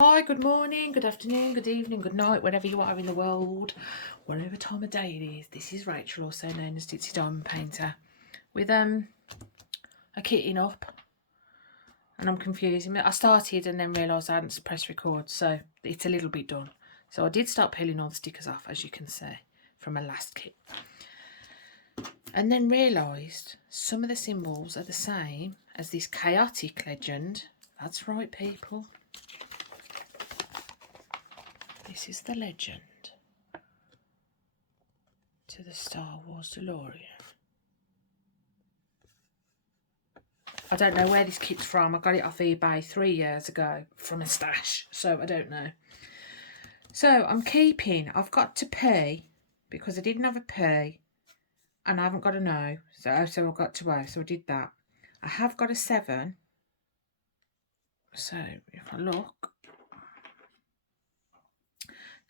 Hi, good morning, good afternoon, good evening, good night, wherever you are in the world, whatever time of day it is. This is Rachel, also known as Ditsy Diamond Painter, with a kitting up, and I'm confusing me. I started and then realised I hadn't pressed record, so it's a little bit done. So I did start peeling all the stickers off, as you can see, from my last kit. And then realised some of the symbols are the same as this chaotic legend. That's right, people. This is the legend to the Star Wars DeLorean. I don't know where this kit's from. I got it off eBay 3 years ago from a stash, so I don't know. So I'm keeping, I've got to pay because I didn't have a pay and I haven't got a no. So I've got to O, so I did that. I have got a 7. So if I look,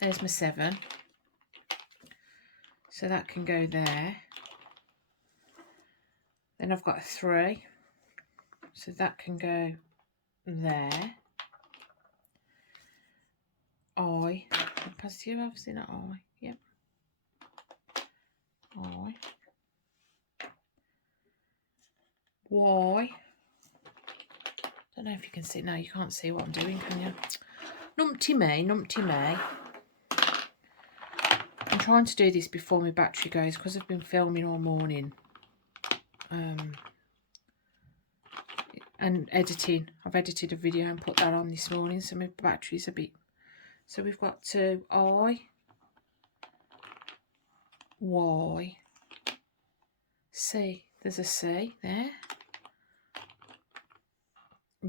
there's my 7. So that can go there. Then I've got a 3. So that can go there. I. Positive, obviously not I. Yep. I. Y. Don't know if you can see. No, you can't see what I'm doing, can you? Numpty me, numpty me. I'm trying to do this before my battery goes because I've been filming all morning. And editing. I've edited a video and put that on this morning, so my battery's a bit. So we've got to I, Y, C. There's a C there.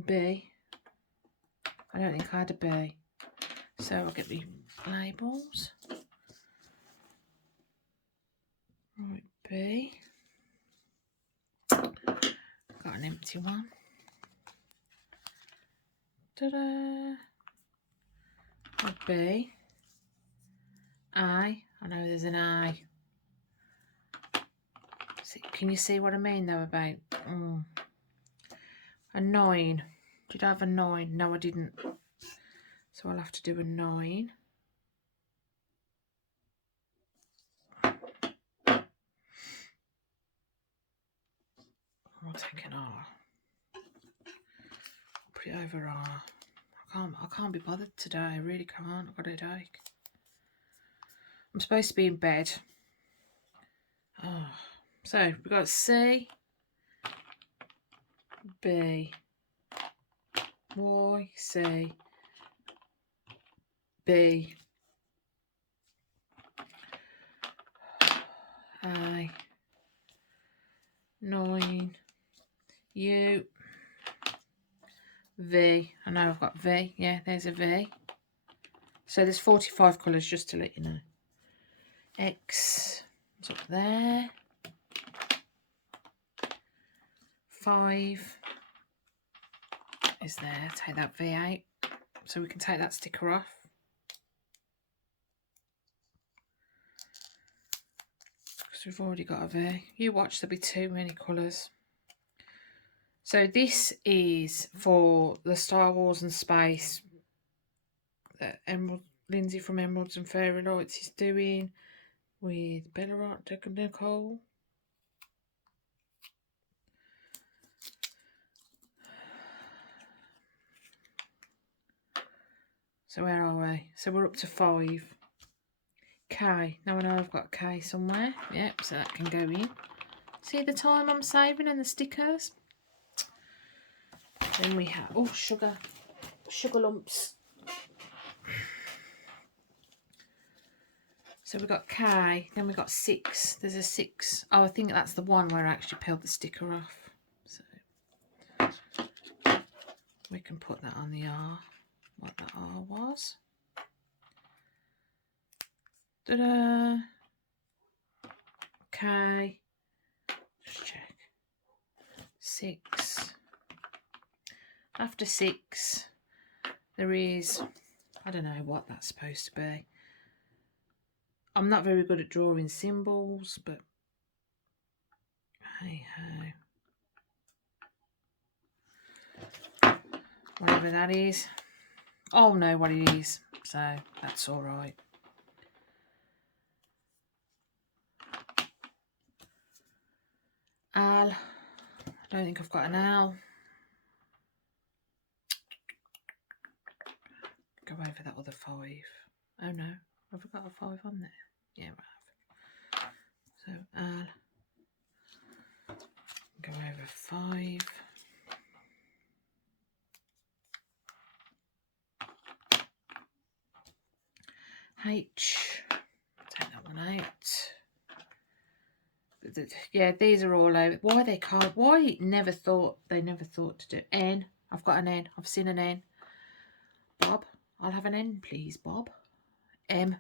B. I don't think I had a B. So I'll get the labels. Right, B. Got an empty one. Ta-da! A B. I know there's an I. Can you see what I mean though about a 9? Did I have a 9? No, I didn't. So I'll have to do a 9. I'll take an R. Put it over R. I can't be bothered today. I really can't. I've got a headache. I'm supposed to be in bed. Oh. So we've got C, B, Y, C, B, I, 9, U, V. I know I've got V. Yeah, there's a V. So there's 45 colours, just to let you know. X is up there. 5 is there. Take that V out. So we can take that sticker off. Because we've already got a V. You watch, there'll be too many colours. So this is for the Star Wars and Space that Lindsay from Emeralds and Fairy Lights is doing with Bella Nicole. So where are we? So we're up to 5. K. Now I know I've got K somewhere. Yep, so that can go in. See the time I'm saving and the stickers. Then we have, oh, sugar lumps. So we've got K, then we've got 6. There's a 6. Oh, I think that's the one where I actually peeled the sticker off. So we can put that on the R, what that R was. Ta-da! K. Just check. 6. After 6, there is, I don't know what that's supposed to be. I'm not very good at drawing symbols, but hey ho. Whatever that is. I'll know what it is, so that's all right. Al. I don't think I've got an Al. Go over that other 5. Oh no, have I got a 5 on there? Yeah, I have. So Al. Go over 5. H. Take that one out. Yeah, these are all over. Why they can't? Why they never thought to do N? I've got an N. I've seen an N. Bob, I'll have an N, please, Bob. M.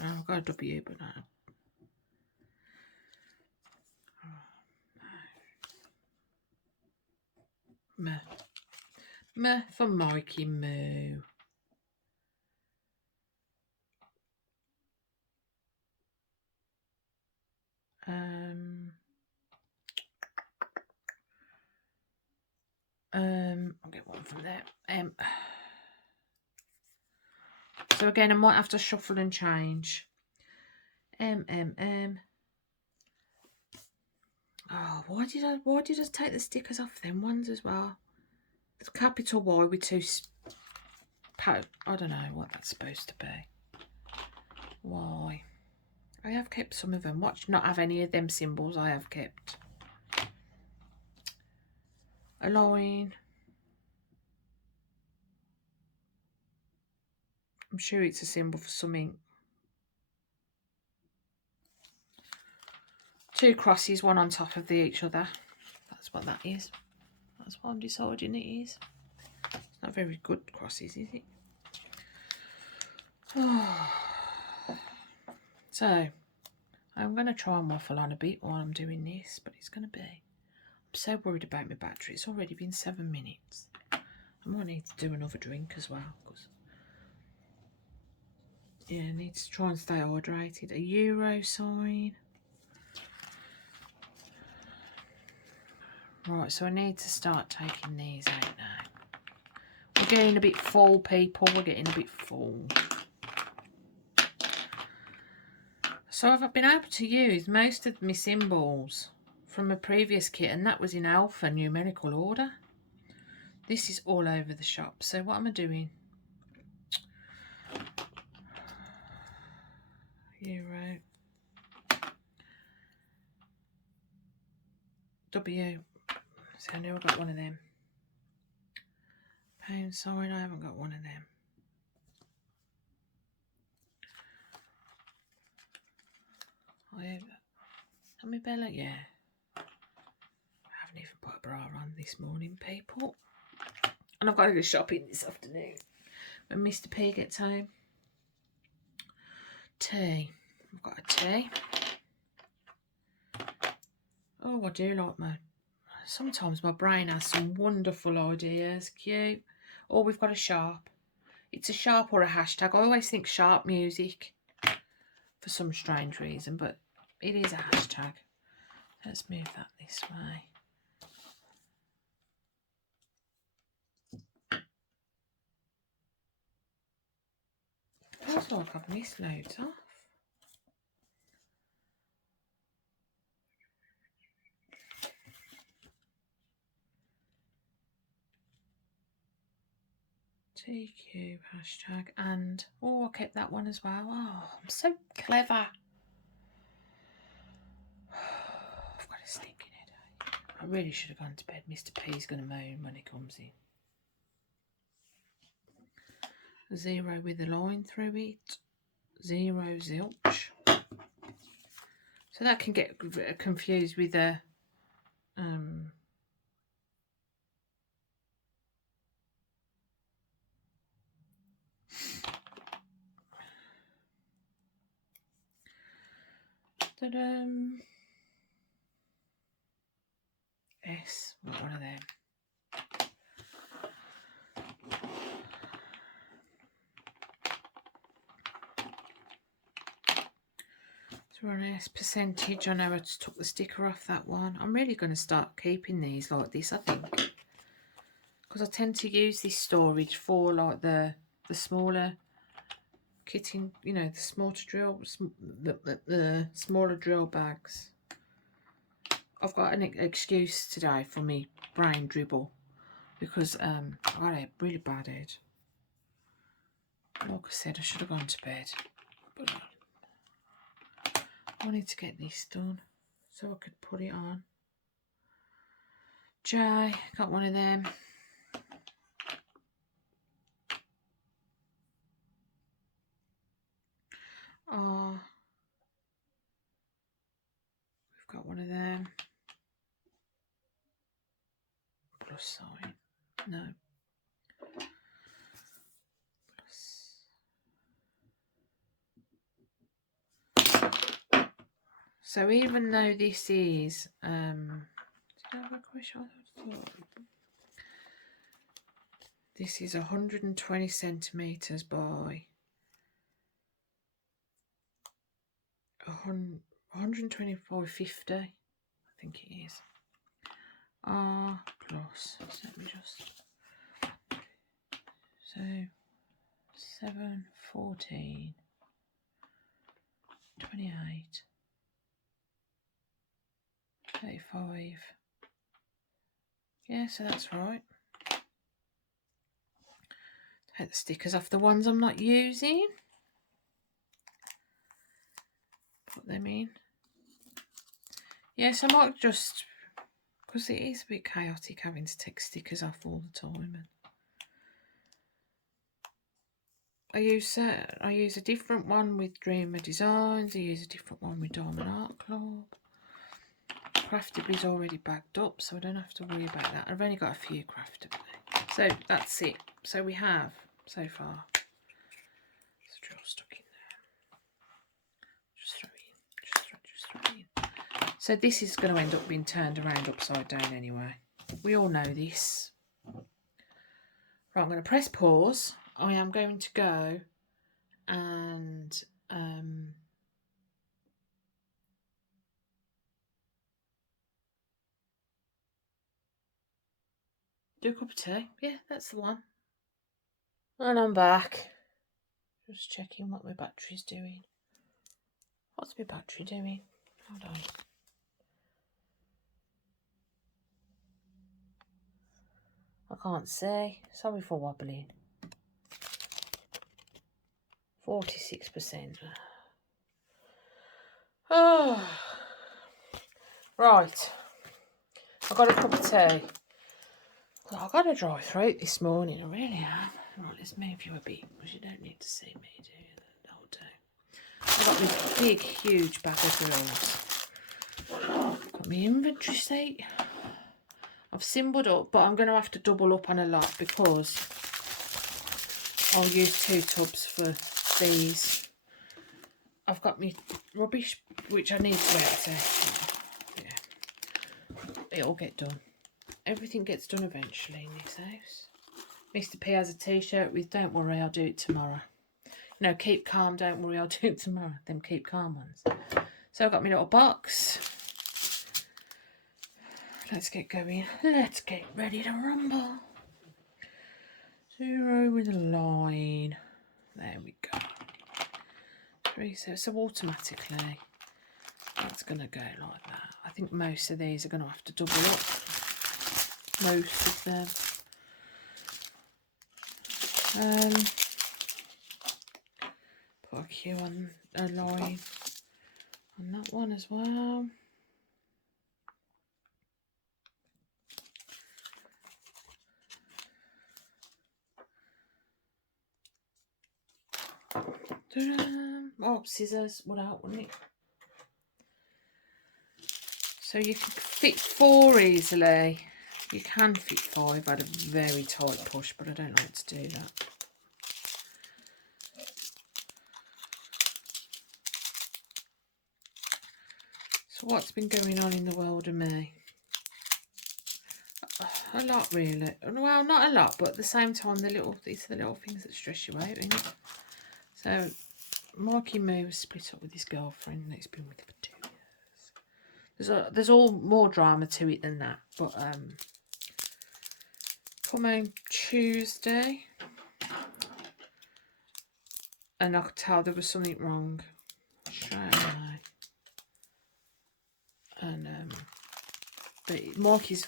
Oh, I've got a W, but no. M. M for Mikey Moo. I'll get one from there. So again, I might have to shuffle and change. Oh, why did I just take the stickers off them ones as well? There's capital Y with 2. I don't know what that's supposed to be. Why? I have kept some of them. Watch not have any of them symbols. I have kept. A line. I'm sure it's a symbol for something. 2 crosses, one on top of each other. That's what that is. That's what I'm deciding it is. It's not very good crosses, is it? Oh. So, I'm going to try and waffle on a bit while I'm doing this, but it's going to be... I'm so worried about my battery. It's already been 7 minutes. I might need to do another drink as well, because... yeah, I need to try and stay hydrated. A euro sign. Right, so I need to start taking these out now. We're getting a bit full, people. We're getting a bit full. So I've been able to use most of my symbols from a previous kit, and that was in alpha numerical order. This is all over the shop. So what am I doing? Euro. W. So I know I've got one of them. Pound sign, I haven't got one of them. Have me Bella? Yeah. I haven't even put a bra on this morning, people. And I've got to go shopping this afternoon when Mr. P gets home. Tea. I've got a tea. Oh, I do like my... sometimes my brain has some wonderful ideas. Cute. Oh, we've got a sharp. It's a sharp or a hashtag. I always think sharp music for some strange reason, but it is a hashtag. Let's move that this way. Feels like I've missed loads off. TQ hashtag, and oh, I kept that one as well. Oh, I'm so clever. I've got a stinking headache. I really should have gone to bed. Mr. P's going to moan when he comes in. 0 with a line through it. 0 zilch. So that can get confused with a S, one of them. So we're on S percentage. I know I just took the sticker off that one. I'm really going to start keeping these like this, I think, because I tend to use this storage for like the the smaller kitting, you know, the smaller drill bags. I've got an excuse today for me brain dribble because I had a really bad head. Like I said, I should have gone to bed, but I wanted to get this done so I could put it on. Jay, got one of them. Oh, we've got one of them. Plus sign. No. Plus. So even though this is did I have a question? This is 120 centimeters by 125.50, I think it is. R plus, so let me just, so 7, 14, 28, 35. Yeah, so that's right. Take the stickers off the ones I'm not using. Put them in. Yes, I might just, because it is a bit chaotic having to take stickers off all the time. And I use a different one with Dreamer Designs. I use a different one with Diamond Art Club. Craftably's already bagged up, so I don't have to worry about that. I've only got a few Craftably. So that's it. So we have, so far, there's a drill stuck in there. Just throw it in. So this is going to end up being turned around upside down anyway. We all know this. Right, I'm going to press pause. I am going to go and do a cup of tea. Yeah, that's the one. And I'm back. Just checking what my battery's doing. What's my battery doing? Hold on. I can't see. Sorry for wobbling. 46%. Oh. Right. I got a cup of tea. I've got a dry throat this morning. I really am. Right, let's move you a bit because you don't need to see me, do you? The whole day. I've got this big, huge bag of drills. Got my inventory seat. I've symboled up, but I'm going to have to double up on a lot because I'll use 2 tubs for these. I've got my rubbish, which I need to empty. Yeah, it'll get done. Everything gets done eventually in this house. Mr. P has a t-shirt with "Don't worry, I'll do it tomorrow." No, keep calm, don't worry, I'll do it tomorrow. Them keep calm ones. So I've got my little box. Let's get going. Let's get ready to rumble. 0 with a line. There we go. 3, so automatically that's going to go like that. I think most of these are going to have to double up. Most of them. Put a Q on a line on that one as well. Oh, scissors would out, wouldn't it? So you can fit 4 easily. You can fit 5. I had a very tight push, but I don't like to do that. So what's been going on in the world of me? A lot, really. Well, not a lot, but at the same time, these are the little things that stress you out, isn't it? So Marky Moo was split up with his girlfriend that he's been with for 2 years. There's all more drama to it than that, but come home Tuesday. and I could tell there was something wrong straight away. And but Mikey's,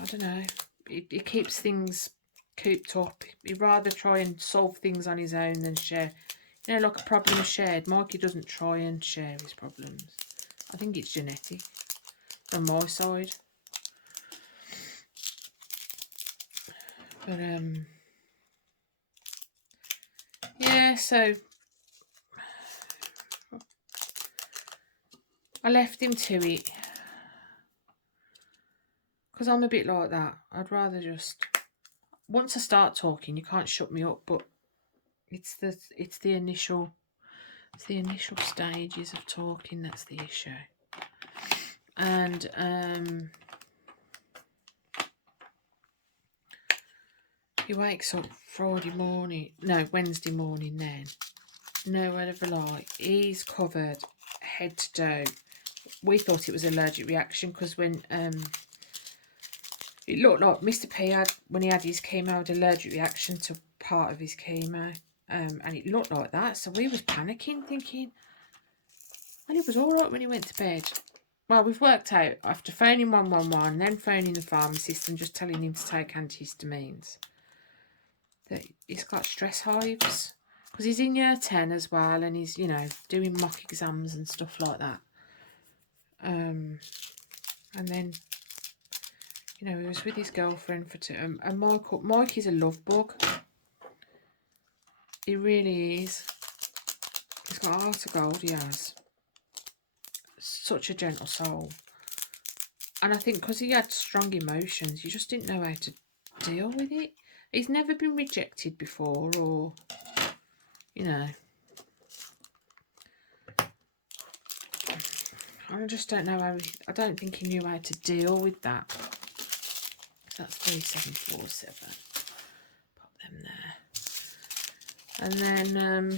I don't know, he keeps things cooped up. He'd rather try and solve things on his own than share. You know, like a problem shared. Mikey doesn't try and share his problems. I think it's genetic on my side. But yeah, so I left him to it. Because I'm a bit like that. I'd rather just, once I start talking, you can't shut me up, but it's the initial stages of talking that's the issue. And he wakes up Wednesday morning then. No word of a lie. He's covered head to toe. We thought it was allergic reaction because when it looked like Mr. P had, when he had his chemo, had allergic reaction to part of his chemo. And it looked like that. So we was panicking, thinking, and it was all right when he went to bed. Well, we've worked out, after phoning 111, then phoning the pharmacist and just telling him to take antihistamines, that he's got stress hives. Because he's in year 10 as well, and he's, you know, doing mock exams and stuff like that. And then, you know, he was with his girlfriend for 2. And Mikey's a love bug. He really is. He's got a heart of gold, he has. Such a gentle soul. And I think because he had strong emotions, you just didn't know how to deal with it. He's never been rejected before, or, you know. I just don't know how I don't think he knew how to deal with that. So that's 3747. Pop them there. And then,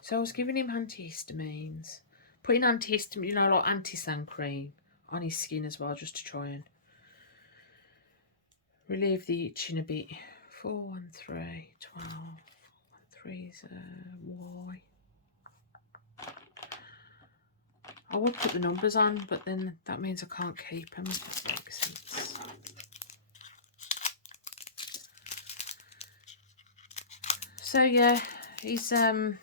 so I was giving him antihistamines. Putting antihistamine, you know, like anti-sun cream on his skin as well, just to try and relieve the itching a bit. 413, 12, 413 is Y. I would put the numbers on, but then that means I can't keep them, if that makes sense. So yeah, he's so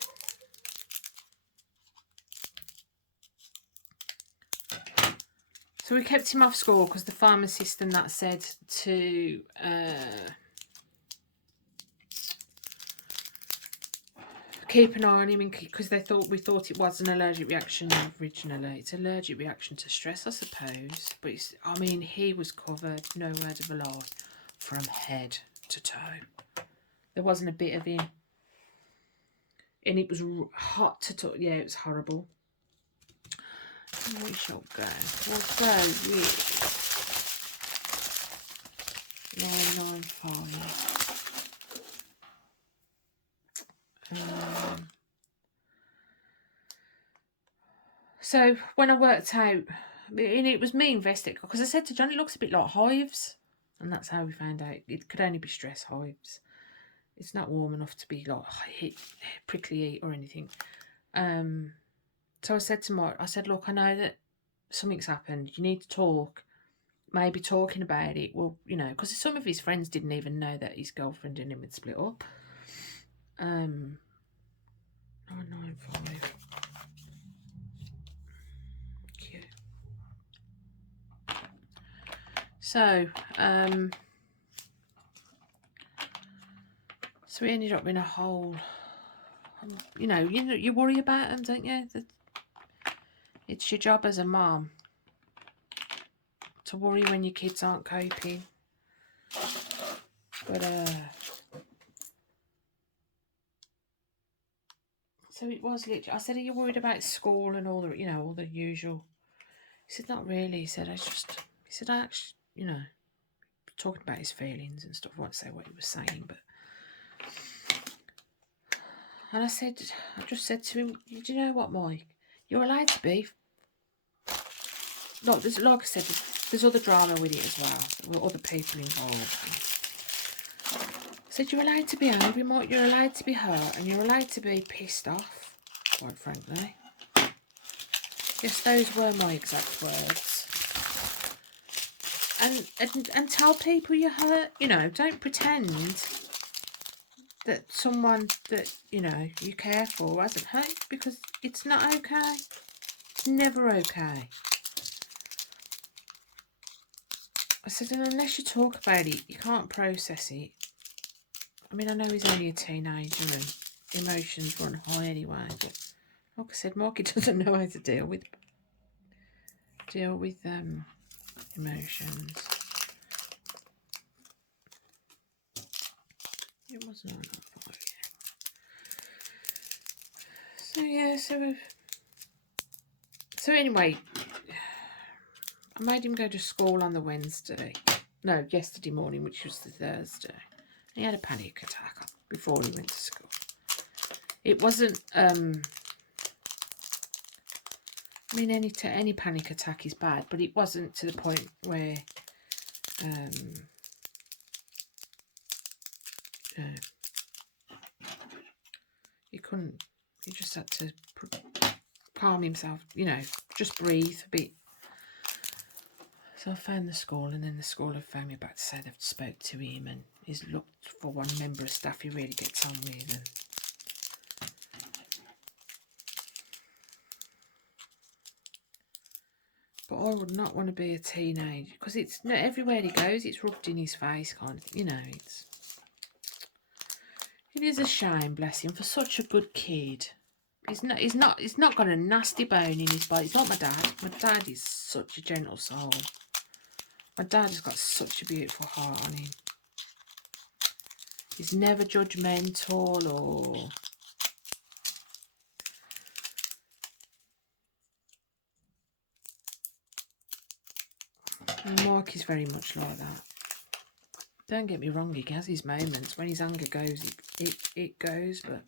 we kept him off school because the pharmacist and that said to keep an eye on him, because we thought it was an allergic reaction originally. It's an allergic reaction to stress, I suppose. But it's, I mean, he was covered, no word of a lie, from head to toe. There wasn't a bit of him. And it was hot to touch. Yeah, it was horrible. We shall go. We'll go with 995. So when I worked out, and it was me investigating, because I said to John, it looks a bit like hives, and that's how we found out it could only be stress hives. It's not warm enough to be like prickly heat or anything. So I said to Mark, I said, look, I know that something's happened. You need to talk. Maybe talking about it will, you know, because some of his friends didn't even know that his girlfriend and him had split up. 995. Cute. So, so we ended up in a hole. You know, you worry about them, don't you? It's your job as a mom to worry when your kids aren't coping. But so it was literally, I said, are you worried about school and all the, you know, all the usual? He said, not really. He said, I actually, you know, talking about his feelings and stuff. I won't say what he was saying, but. And I just said to him, do you know what, Mike? You're allowed to be. Like I said, there's other drama with it as well. There were other people involved. Said you're allowed to be angry, Mike, you're allowed to be hurt, and you're allowed to be pissed off, quite frankly. Yes, those were my exact words. And tell people you're hurt, you know, don't pretend that someone that, you know, you care for hasn't hurt you, because it's not okay. It's never okay. I said, and unless you talk about it, you can't process it. I mean, I know he's only a teenager and emotions run high anyway, but like I said, Marky doesn't know how to deal with emotions. It was 9:05, yeah. So anyway, I made him go to school on the Wednesday. No, yesterday morning, which was the Thursday. He had a panic attack before he went to school. It wasn't, I mean, any panic attack is bad, but it wasn't to the point where, he just had to calm himself, you know, just breathe a bit. So I found the school, and then the school have phoned me back to say they've spoke to him and he's looked for one member of staff he really gets on with. And but I would not want to be a teenager, because it's not everywhere he goes, it's rubbed in his face, kind of, you know. It is a shame, bless him, for such a good kid. He's not got a nasty bone in his body. He's not my dad. My dad is such a gentle soul. My dad has got such a beautiful heart on him. He's never judgmental or... And Mark is very much like that. Don't get me wrong, he has his moments. When his anger goes, it goes, but...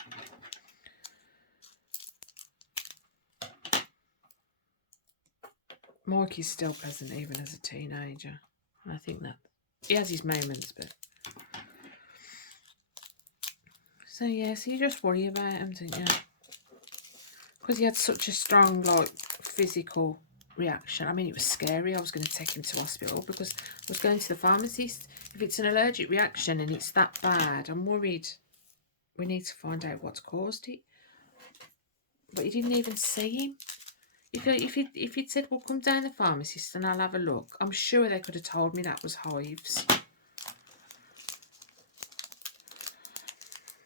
Mike is still present even as a teenager. And I think that he has his moments, but... So, yeah, so you just worry about him, don't you? Because he had such a strong, like, physical reaction. I mean, it was scary. I was going to take him to hospital because I was going to the pharmacist. If it's an allergic reaction and it's that bad, I'm worried. We need to find out what's caused it. But he didn't even see him. If he'd said, well, come down to the pharmacist and I'll have a look, I'm sure they could have told me that was hives.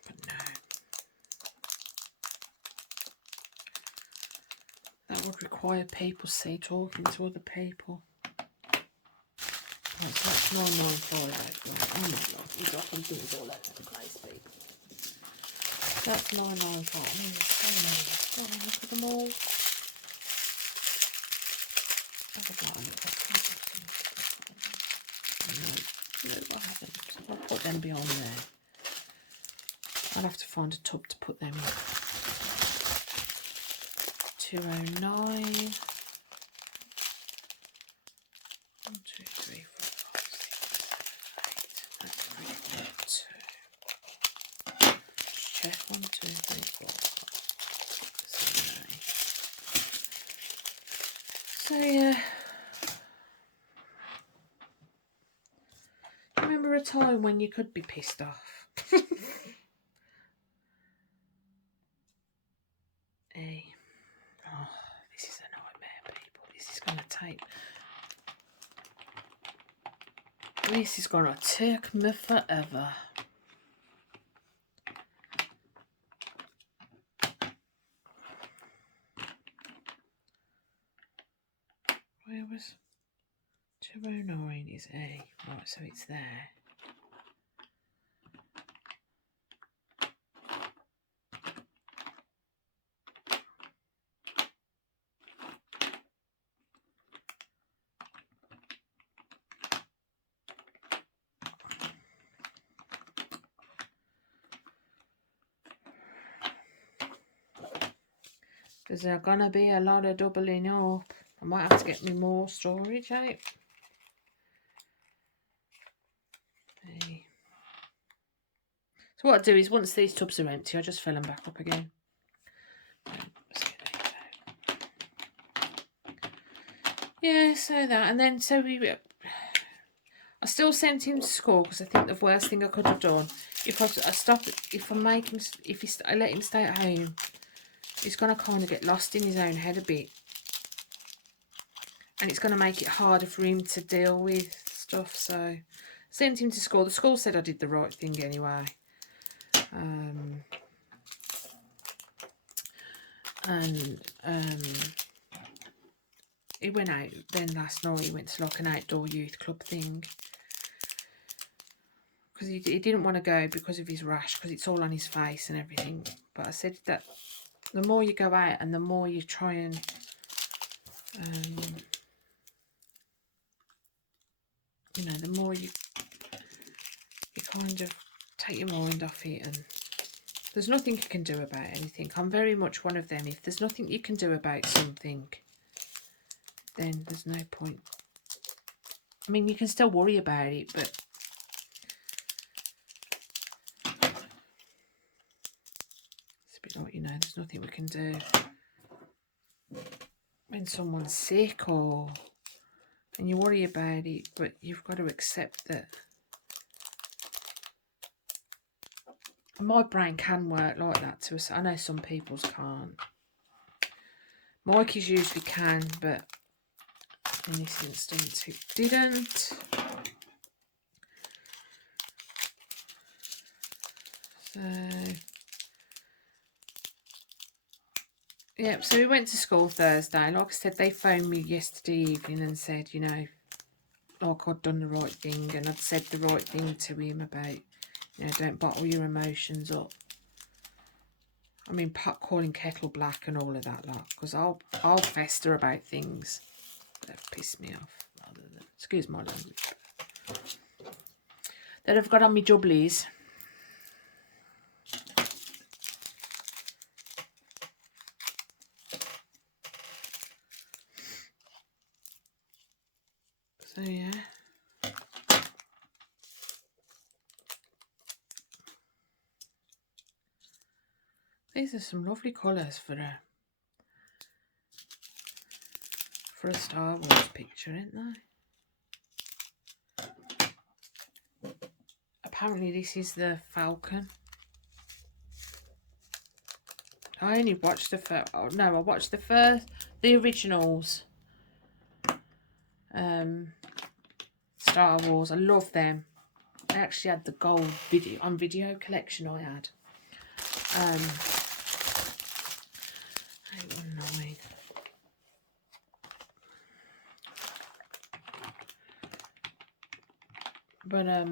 But no. That would require people talking to other people. Right, so that's 995. Right. Oh my God, he's dropping things all over the place, people. That's 995. I mean, there's so many. Go on, look at them all. No, I haven't. I'll put them beyond there. I'll have to find a tub to put them in. 209. 1, 2, 3, 4, 5, 6, 7, 8. That's 3, 4, 2. Check 1, 2, 3, 4, 5, 6, 7, 8. So yeah. Remember a time when you could be pissed off? Hey. Oh, this is a nightmare, people. This is going to take... This is going to take me forever. Where was... 209 is A. Right, so it's there. Because there's going to be a lot of doubling up. I might have to get me more storage out. So what I do is once these tubs are empty, I just fill them back up again. Yeah, so that, and then so I still sent him to school because I think the worst thing I could have done if I let him stay at home, he's gonna kind of get lost in his own head a bit, and it's gonna make it harder for him to deal with stuff. So sent him to school. The school said I did the right thing anyway. He went out then last night. He went to like an outdoor youth club thing because he didn't want to go because of his rash, because it's all on his face and everything. But I said that the more you go out and the more you try and you know, the more you kind of take your mind off it, and there's nothing you can do about anything. I'm very much one of them. If there's nothing you can do about something, then there's no point. I mean, you can still worry about it, but it's a bit like, you know, there's nothing we can do when someone's sick and you worry about it, but you've got to accept that. My brain can work like that to us. I know some people's can't. Mikey's usually can, but in this instance it didn't. So yeah, so we went to school Thursday. Like I said, they phoned me yesterday evening and said, you know, like I'd done the right thing and I'd said the right thing to him about, you know, don't bottle your emotions up. I mean, pot calling kettle black and all of that lot, because I'll fester about things that piss me off. Rather than, excuse my language. That I've got on my jubblies. So yeah. These are some lovely colours for a Star Wars picture, aren't they? Apparently this is the Falcon. I only watched the I watched the originals. Star Wars, I love them. I actually had the gold video collection I had. 819. But I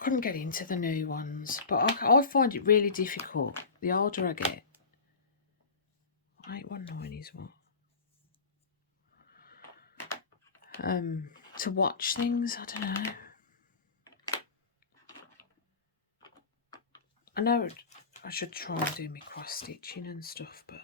couldn't get into the new ones, but I find it really difficult the older I get. 819 is what? To watch things, I don't know. I know I should try and do my cross stitching and stuff, but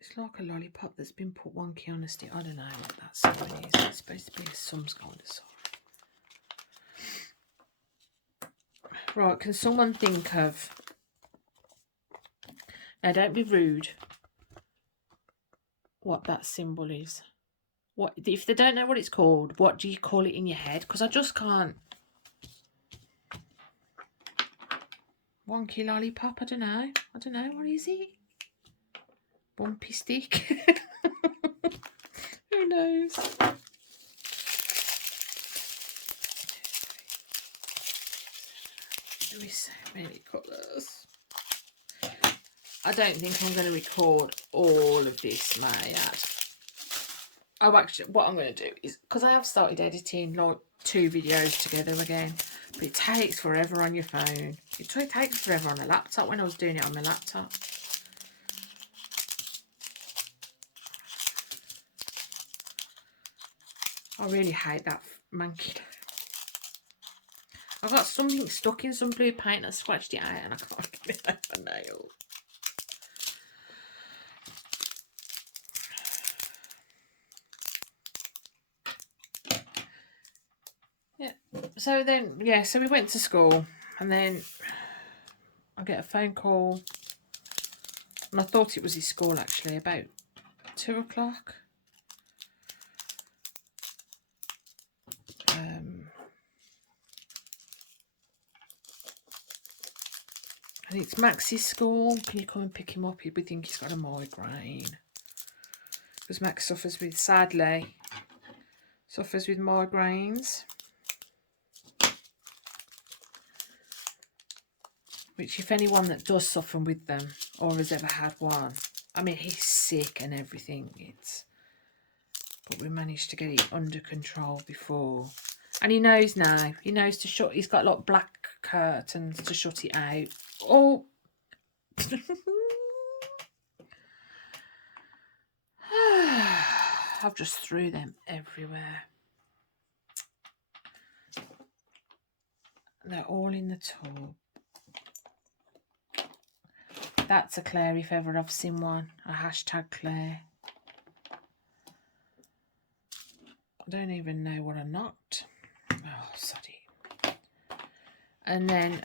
it's like a lollipop that's been put wonky on a stick. I don't know what that sign is. It's supposed to be some kind of sign. Right, can someone think of... Now, don't be rude. What that symbol is. What if they don't know what it's called? What do you call it in your head? Because I just can't. Wonky lollipop. I don't know. What is it? Bumpy stick. Who knows? There is so many colours. I don't think I'm going to record all of this, Maya. Oh, actually, what I'm going to do is, because I have started editing like 2 videos together again, but it takes forever on your phone. It takes forever on a laptop when I was doing it on my laptop. I really hate that manky. I've got something stuck in some blue paint. I scratched it out and I can't get it out my nail. So then, yeah, so we went to school, and then I get a phone call, and I thought it was his school actually, about 2 o'clock. And it's Max's school. Can you come and pick him up? We think he's got a migraine. Because Max suffers with, sadly, migraines. Which, if anyone that does suffer with them or has ever had one, I mean, he's sick and everything. But we managed to get it under control before. And he knows now. He knows to shut. He's got like black curtains to shut it out. Oh. I've just threw them everywhere. They're all in the tub. That's a Claire if ever I've seen one. A hashtag Claire. I don't even know what I knocked. Oh, soddy. And then,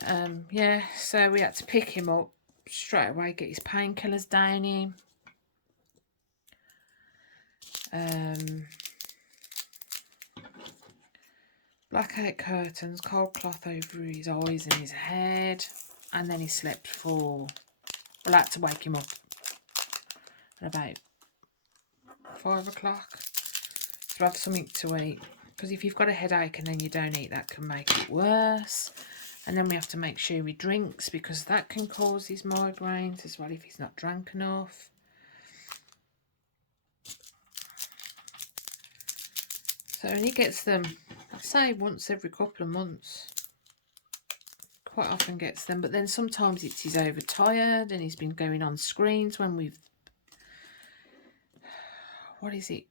yeah, so we had to pick him up straight away, get his painkillers down him. Blackout curtains, cold cloth over his eyes and his head. And then he slept for... Well, I had to wake him up at about 5 o'clock to have something to eat. Because if you've got a headache and then you don't eat, that can make it worse. And then we have to make sure he drinks, because that can cause his migraines as well if he's not drank enough. So and he gets them, I'd say once every couple of months. Quite often gets them, but then sometimes it's he's overtired and he's been going on screens when we've... What is it?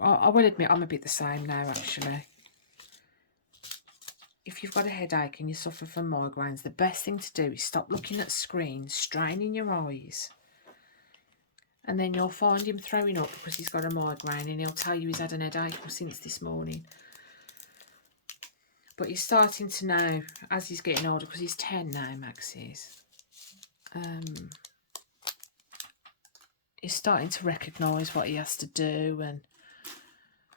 I will admit I'm a bit the same now, actually. If you've got a headache and you suffer from migraines, the best thing to do is stop looking at screens, straining your eyes. And then you'll find him throwing up because he's got a migraine, and he'll tell you he's had an headache since this morning. But he's starting to know, as he's getting older, because he's 10 now, Max is. He's starting to recognise what he has to do and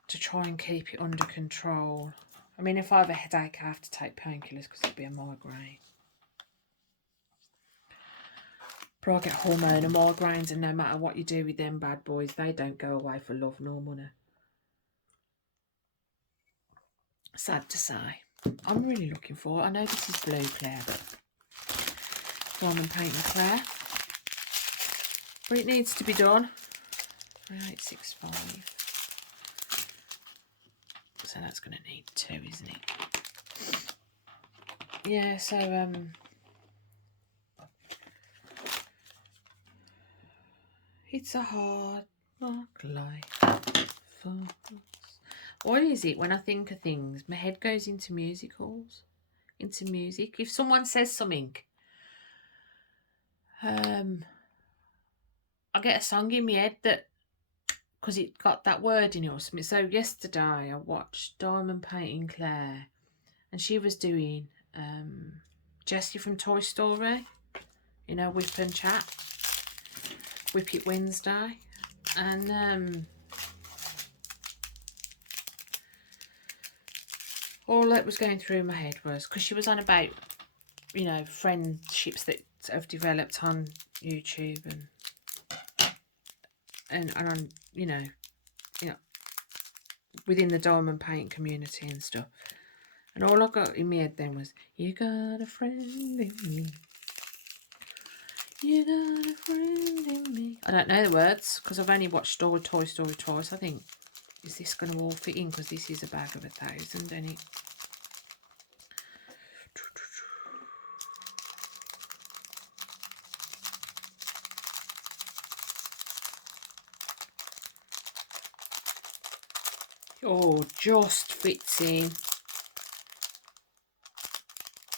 to try and keep it under control. I mean, if I have a headache, I have to take painkillers because it'll be a migraine. But I get hormonal migraines, and no matter what you do with them bad boys, they don't go away for love nor money. Sad to say. I'm really looking for it. I know this is blue Claire, but diamond painting Claire. But it needs to be done. 3865. So that's going to need 2, isn't it? Yeah, so it's a hard knock life for us. What is it when I think of things? My head goes into musicals, into music. If someone says something, I get a song in my head that, because it got that word in it or something. So yesterday I watched Diamond Painting Claire, and she was doing Jessie from Toy Story, you know, Whip and Chat, Whip It Wednesday, and all that was going through my head was, because she was on about, you know, friendships that have developed on YouTube and on, you know, within the diamond paint community and stuff. And all I got in my head then was, you got a friend in me. You got a friend in me. I don't know the words, because I've only watched Toy Story twice. I think, is this going to all fit in? Because this is a bag of 1,000, isn't it? Oh, just fits in.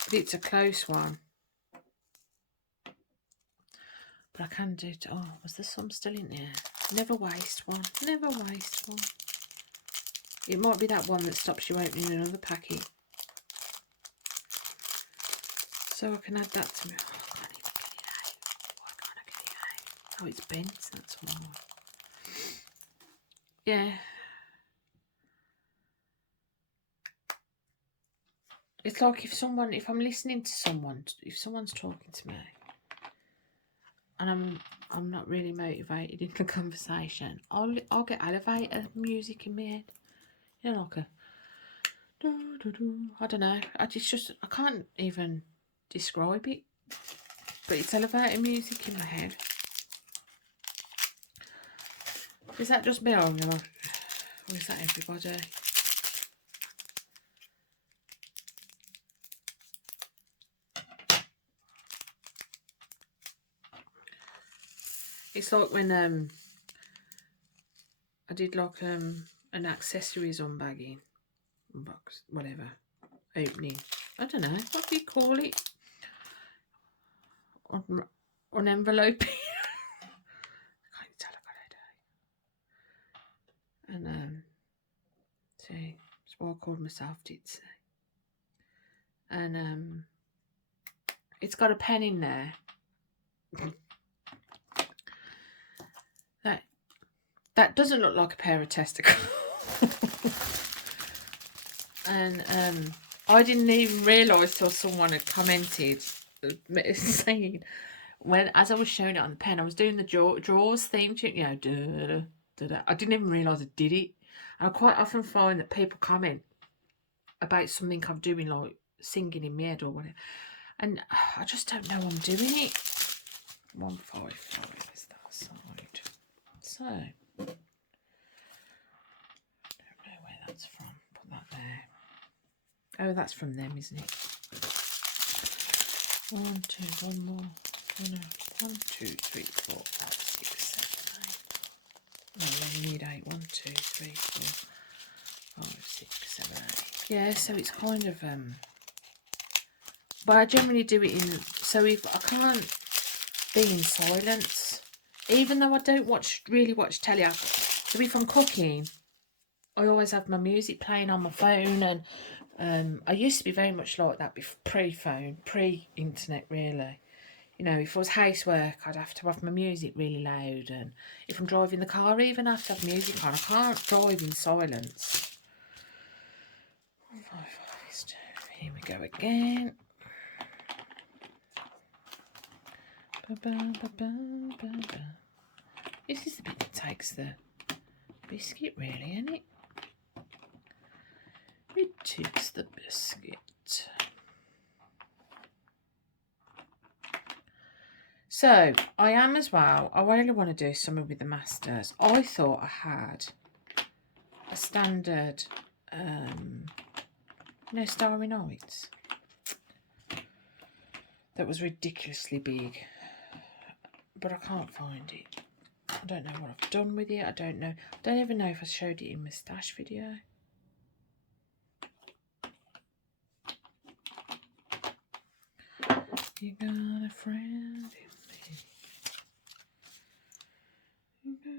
But it's a close one. But I can do it. Oh, was there some still in there? Never waste one. Never waste one. It might be that one that stops you opening another packet. So I can add that to me. Oh, I can't even get it out. Why can't I get it out? Oh, it's bent, that's why. Yeah. It's like if I'm listening to someone, if someone's talking to me and I'm not really motivated in the conversation, I'll get elevator music in my head. You know, like a I don't know. I can't even describe it. But it's elevator music in my head. Is that just me or is that everybody? It's like when I did like an accessories unbagging, unbox, whatever, opening. I don't know, what do you call it? On enveloping. I can't tell I got it. And see, that's what I called myself Ditsy. And it's got a pen in there. That doesn't look like a pair of testicles. And I didn't even realise till someone had commented saying, as I was showing it on the pen, I was doing the drawers theme tune, you know, I didn't even realise I did it. And I quite often find that people comment about something I'm doing, like singing in my head or whatever, and I just don't know I'm doing it. 155 is that side. So I don't know where that's from. Put that there. Oh, that's from them, isn't it? 1, 2, 1 more. Oh, no. 1, 2, 3, 4, 5, 6, 7, 8. No, we need 8. 1, 2, 3, 4, 5, 6, 7, 8. Yeah, so it's kind of but I generally do it in, so if I can't be in silence, even though I don't really watch telly. So if I'm cooking, I always have my music playing on my phone, and I used to be very much like that pre-phone, pre-internet really. You know, if I was housework, I'd have to have my music really loud, and if I'm driving the car, even I have to have music on. I can't drive in silence. 1, 5, 5, 2. Here we go again. This is the bit that takes the biscuit, really, isn't it? It takes the biscuit. So, I am as well. I really want to do something with the masters. I thought I had a standard, Starry Nights. That was ridiculously big. But I can't find it. I don't know what I've done with it. I don't know. I don't even know if I showed it in my stash video. You got a friend in me.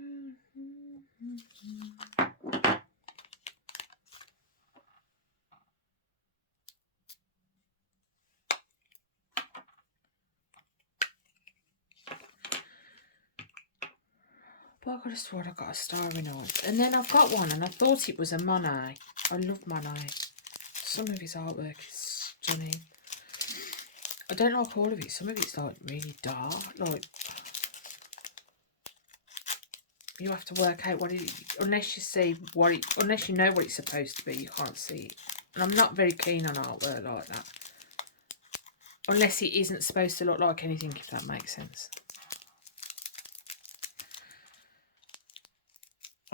But I could have sworn I got a Starry Night. And then I've got one, and I thought it was a Monet. I love Monet. Some of his artwork is stunning. I don't like all of it. Some of it's like really dark. Like, you have to work out what it is. Unless you see what it, unless you know what it's supposed to be, you can't see it. And I'm not very keen on artwork like that. Unless it isn't supposed to look like anything, if that makes sense.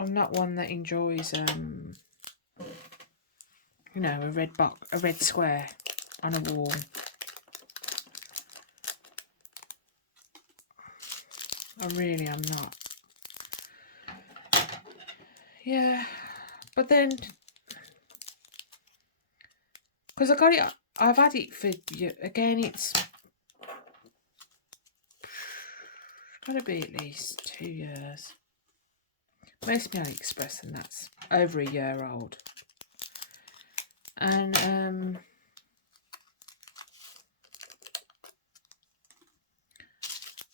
I'm not one that enjoys, you know, a red square on a wall. I really am not. Yeah, but then, because I got it, I've had it for, again, it's got to be at least 2 years. Mostly AliExpress, and that's over a year old. And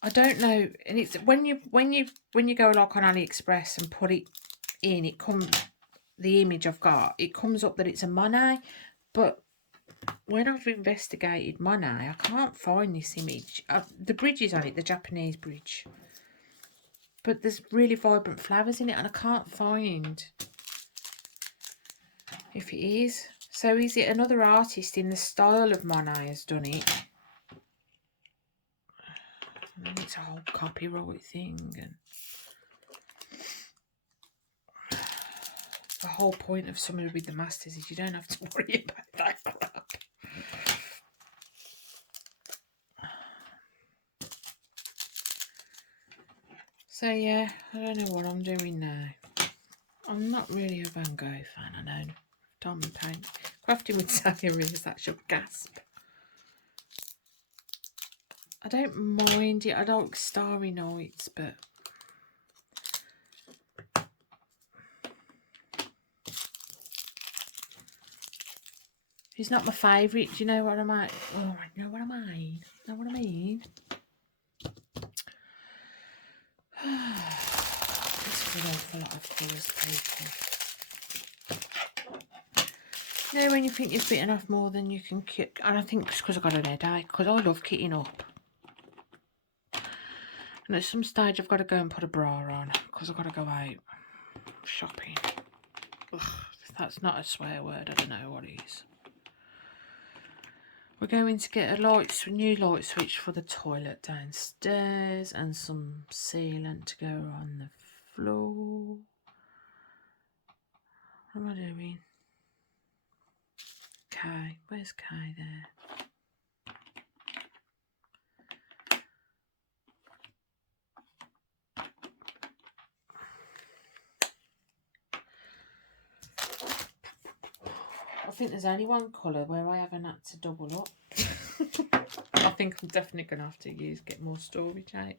I don't know, and it's when you go like on AliExpress and put it in, it comes, the image I've got, it comes up that it's a Monet, but when I've investigated Monet, I can't find this image. The bridge is on it, the Japanese bridge, but there's really vibrant flowers in it, and I can't find if it is. So is it another artist in the style of Monet has done it? And it's a whole copyright thing, and the whole point of somebody with the masters is you don't have to worry about that crap. So yeah, I don't know what I'm doing now. I'm not really a Van Gogh fan, I know. Diamond paint. Crafting with Xavier is that your gasp. I don't mind it. I don't like Starry Nights, but he's not my favourite. Do you know what I mean? Oh, I know what I mean. Know what I mean? This is an awful lot of colours, people. You know when you think you've bitten off more than you can kick, and I think it's because I've got an headache, because I love kitting up. And at some stage I've got to go and put a bra on, because I've got to go out shopping. Ugh, if that's not a swear word, I don't know what it is. We're going to get a new light switch for the toilet downstairs and some sealant to go on the floor. What am I doing? Kay, where's Kay there? I think there's only one colour where I haven't had to double up. I think I'm definitely going to have to get more storage out.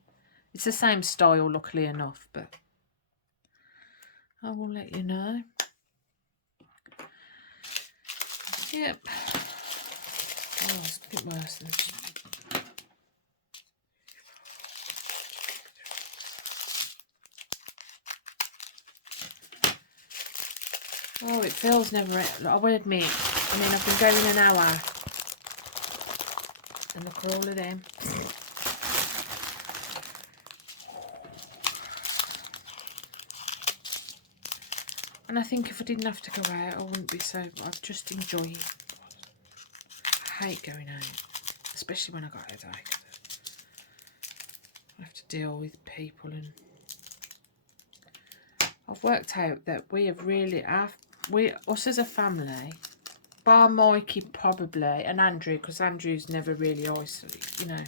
It's the same style, luckily enough, but I will let you know. Yep. Oh, it's a bit worse than this. Oh, it feels never. I will admit. I mean, I've been going an hour, and look at all of them. And I think if I didn't have to go out, I wouldn't be so. I'd just enjoy it. I hate going out, especially when I got a headache. I have to deal with people, and I've worked out that we have really, us as a family, bar Mikey probably, and Andrew, because Andrew's never really isolated, you know.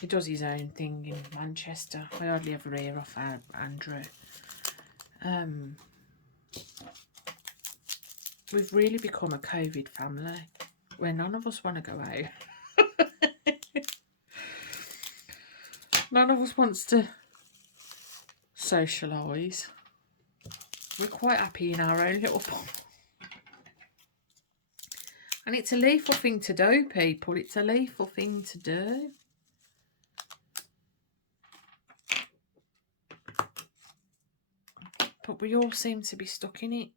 He does his own thing in Manchester. I hardly ever hear off Andrew. We've really become a COVID family where none of us want to go out. None of us wants to socialise. We're quite happy in our own little pond. And it's a lethal thing to do, people. It's a lethal thing to do. But we all seem to be stuck in it.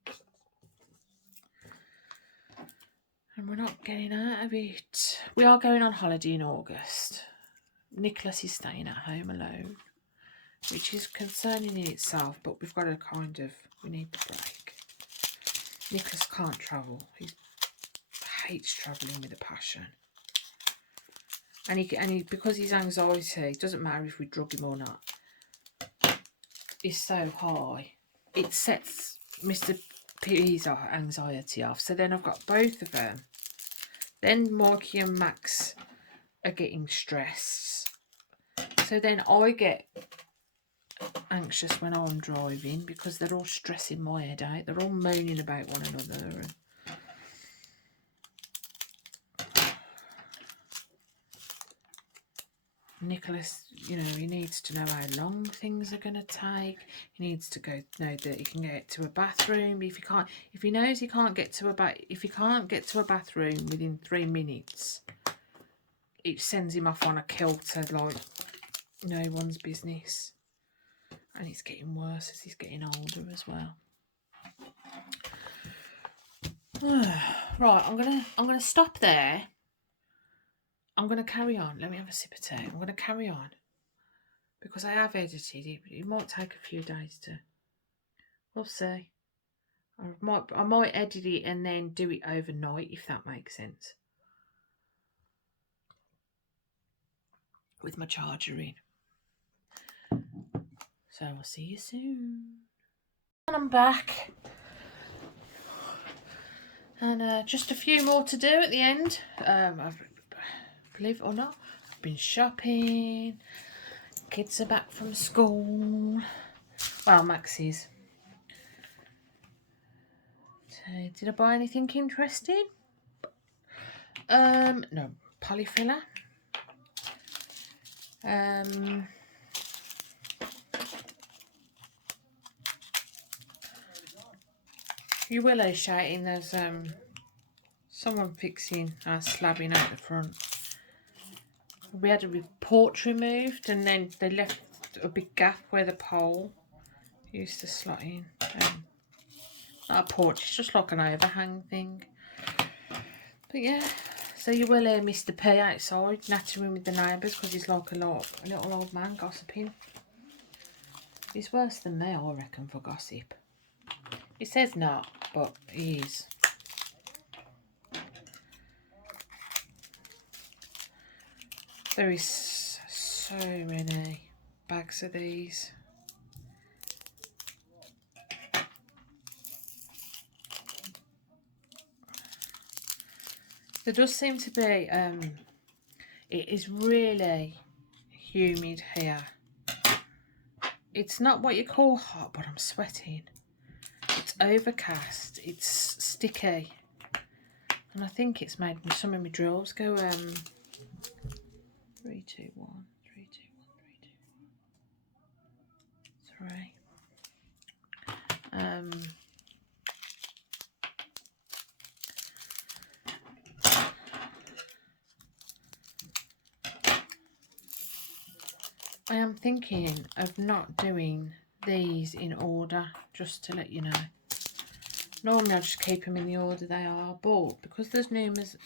And we're not getting out of it. We are going on holiday in August. Nicholas is staying at home alone, which is concerning in itself, but we've got to we need the break. Nicholas can't travel. He hates travelling with a passion. And he because his anxiety, it doesn't matter if we drug him or not, is so high, it sets Mr. P's anxiety off. So then I've got both of them. Then Mikey and Max are getting stressed. So then I get anxious when I'm driving because they're all stressing my head out. They're all moaning about one another. And Nicholas, you know, he needs to know how long things are going to take. He needs to know that he can get to a bathroom. If he knows he can't get to a bathroom within 3 minutes, it sends him off on a kilter like no one's business. And it's getting worse as he's getting older as well. Right, I'm gonna stop there. I'm gonna carry on. Let me have a sip of tea. I'm gonna carry on because I have edited it. It might take a few days to. We'll see. I might edit it and then do it overnight if that makes sense. With my charger in. So I'll see you soon. And I'm back. And just a few more to do at the end. Believe it or not, I've been shopping. Kids are back from school. Well, Max is. So, did I buy anything interesting? No, polyfiller. You will shouting there's someone fixing our slabbing out the front. We had a porch removed and then they left a big gap where the pole used to slot in. Not a porch, it's just like an overhang thing. But yeah, so you will hear Mr. P outside nattering with the neighbours because he's like a little old man gossiping. He's worse than me, I reckon, for gossip. He says not, but he is. There is so many bags of these. There does seem to be, it is really humid here. It's not what you call hot, but I'm sweating. It's overcast, it's sticky. And I think it's made some of my drills go, 3, 2, 1, 3, 2, 1, 3, 2, 1, 3. I am thinking of not doing these in order, just to let you know. Normally I just keep them in the order they are, but because there's numbers,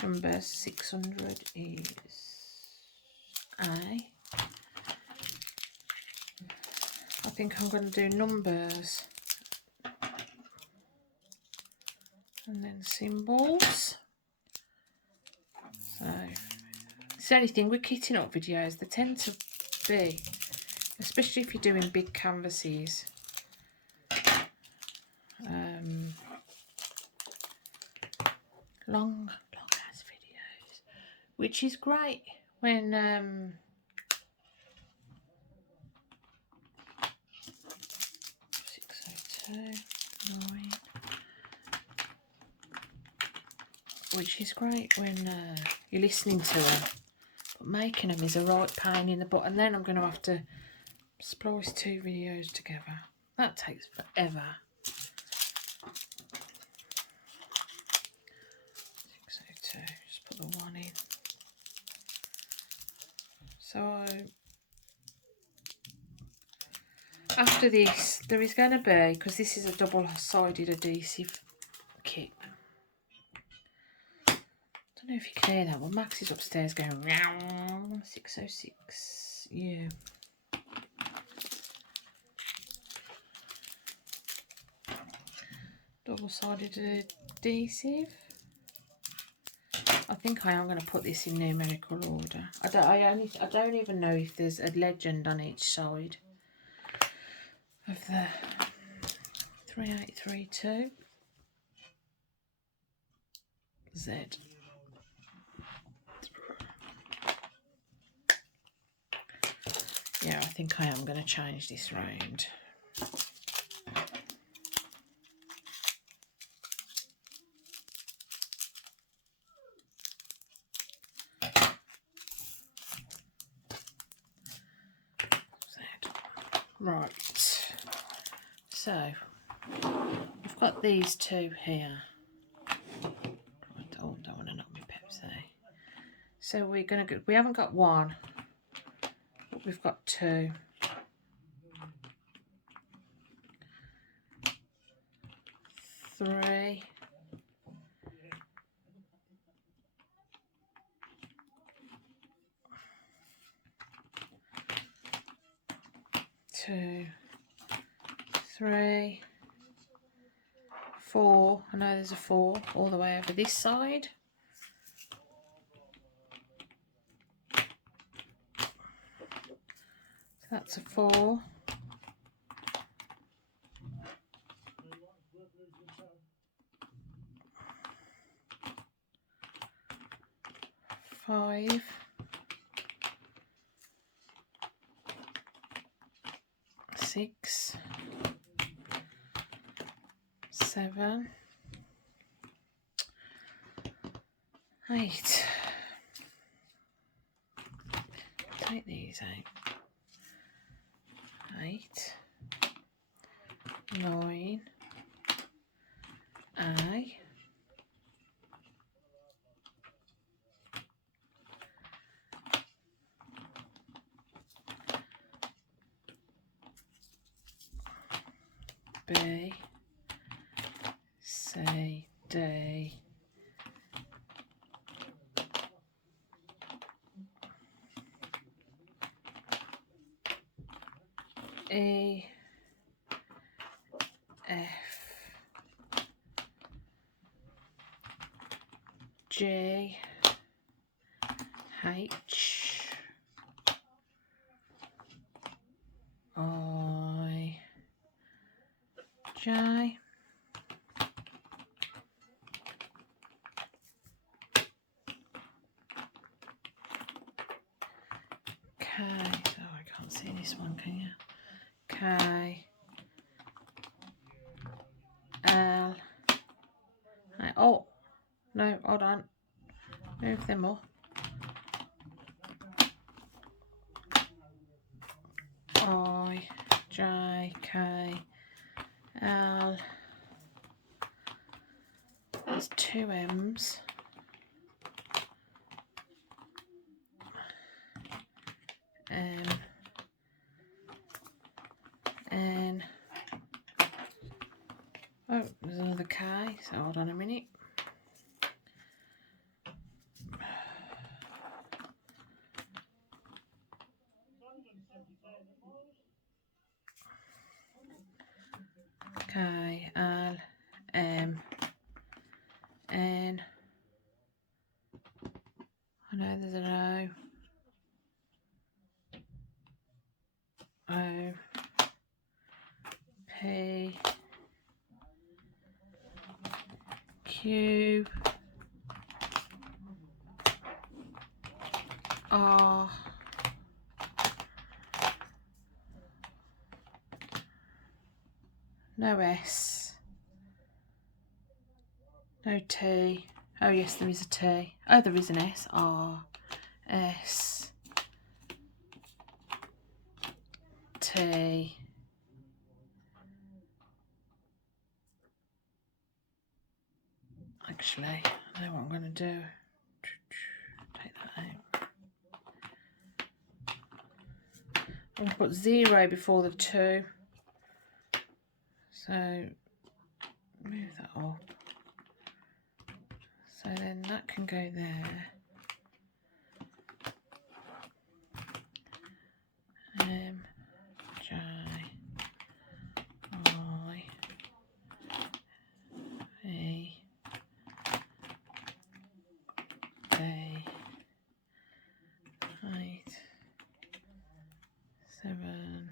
number 600 is I think I'm going to do numbers and then symbols. So it's the only thing with kitting up videos, they tend to be, especially if you're doing big canvases, long ass videos, which is great when 602 9, which is great when you're listening to them. But making them is a right pain in the butt, and then I'm going to have to splice 2 videos together. That takes forever. 602, just put the 1 in. So after this, there is going to be, because this is a double-sided adhesive kit. I don't know if you can hear that. Well, Max is upstairs going meow. 606. Yeah. Double-sided adhesive. I think I am going to put this in numerical order. I don't even know if there's a legend on each side of the 3832 Z. Yeah, I think I am going to change this round. Right, so we've got these 2 here. I don't want to knock my Pepsi. So we're going to go, we haven't got 1, but we've got 2. 3. 2, 3, 4. I know there's a 4 all the way over this side. So that's a 4. 5. 6. 7. 8. Take these out. 8. 9. A. 'B', 'C', 'D', 'E', 'F', 'G', 'H', 'I', 'J', 'K'. Oh, I can't see this one, can you? 'K', 'L'. Oh, no, hold on. Move them up. I, J, K, L. There's 2 M's. M, N. Oh, there's another K, so hold on a minute. K, L, M, N. I know there's an O. O, P, Q, R, no S, no T. Oh yes, there is a T. Oh, there is an S. R, S, T, actually, I know what I'm going to do. Take that out. I'm going to put 0 before the 2. So move that up. So then that can go there. M, J, I, E, D, 8, 7.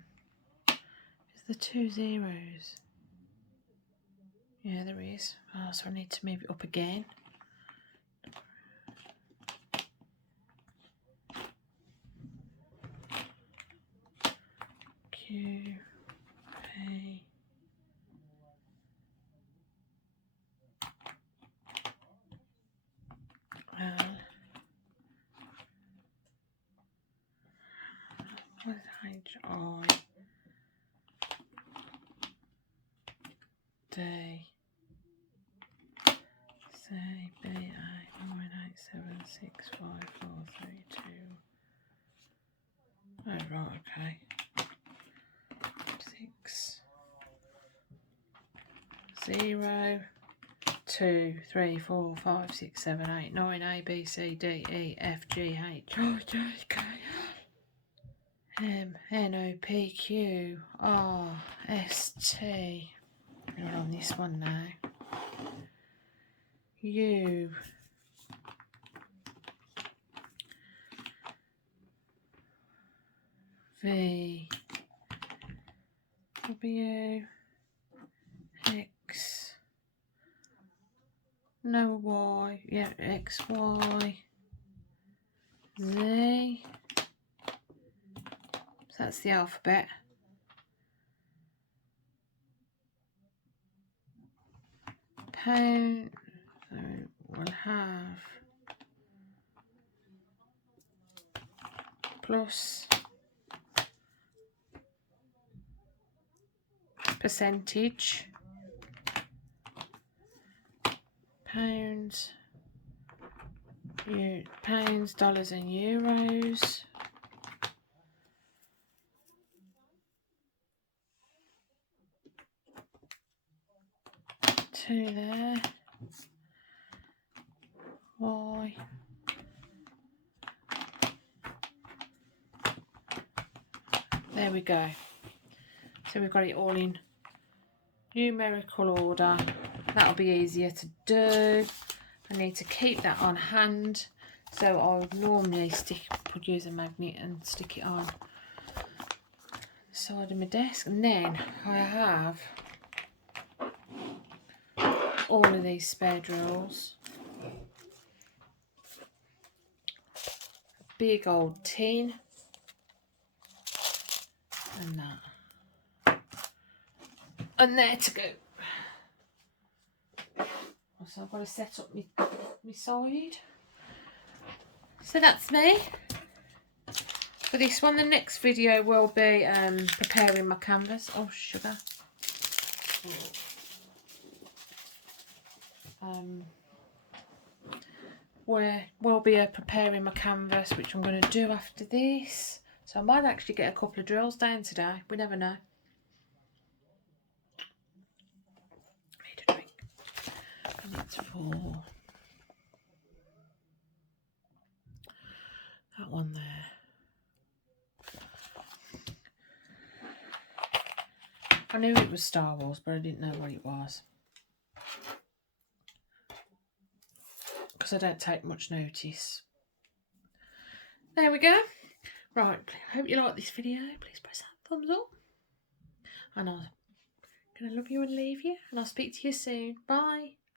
Is there 2 zeros? Yeah, there is. Oh, so I need to move it up again. Q, P, L. What is H, I, D, C, B, A, 9, 8, 7, 6, 6, 5, 4, 3, 2. Oh, right, okay. 6, 0, 2, 3, 4, 5, 6, 7, 8, 9, A, B, C, D, E, F, G, H, I, J, K, M, N, O, P, Q, R, S, T. We're on this one now. U, V, W, X, no Y, yeah, X, Y, Z. So that's the alphabet. Pound, so we'll have plus percentage, pounds, pounds, dollars and euros. Two there. Y. There we go. So we've got it all in numerical order. That'll be easier to do. I need to keep that on hand. So I would normally use a magnet and stick it on the side of my desk. And then I have all of these spare drills. Big old tin. And that. And there to go. So I've got to set up my side. So that's me for this one. The next video will be preparing my canvas. Oh, sugar. Where will be preparing my canvas, which I'm going to do after this. So I might actually get a couple of drills down today. We never know. Need a drink. And it's for that one there. I knew it was Star Wars, but I didn't know what it was. Because I don't take much notice. There we go. Right, I hope you like this video. Please press that thumbs up. And I'm going to love you and leave you. And I'll speak to you soon. Bye.